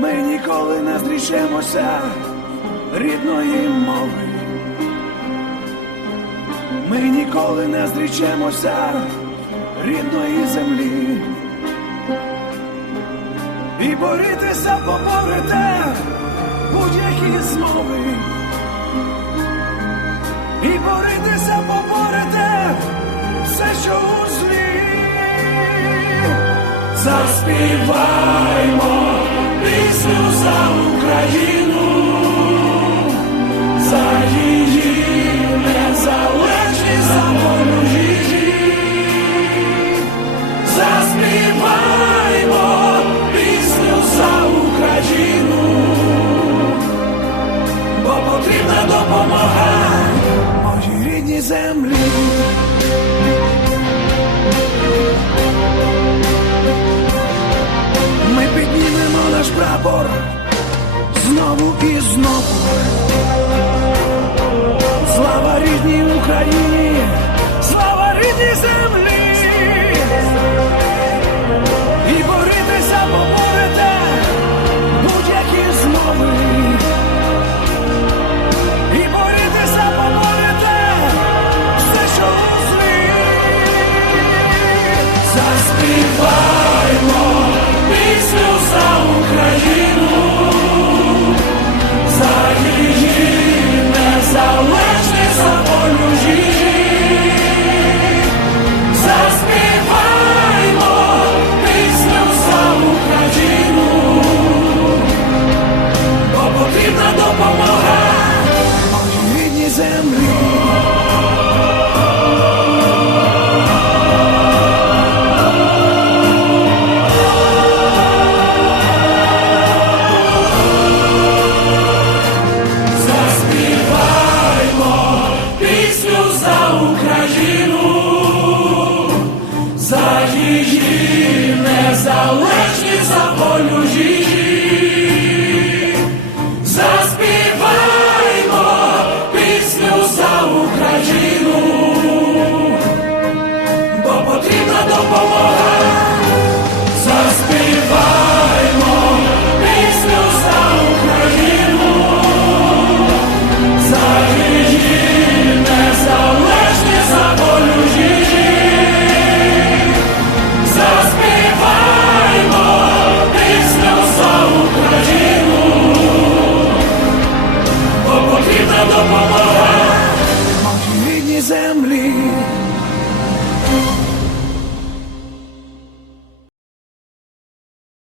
ніколи не зрішемося рідної мови. Ми ніколи не зрічемося рідної землі. І борітися поборете будь-які змови. І борітися поборете все, що у злі. Заспіваймо Заспіваймо пісню за Україну, бо потрібна допомога моїй рідній землі. Ми піднімемо наш прапор знову і знову. Слава рідній Україні, слава рідній землі. Потрібна допомога моїй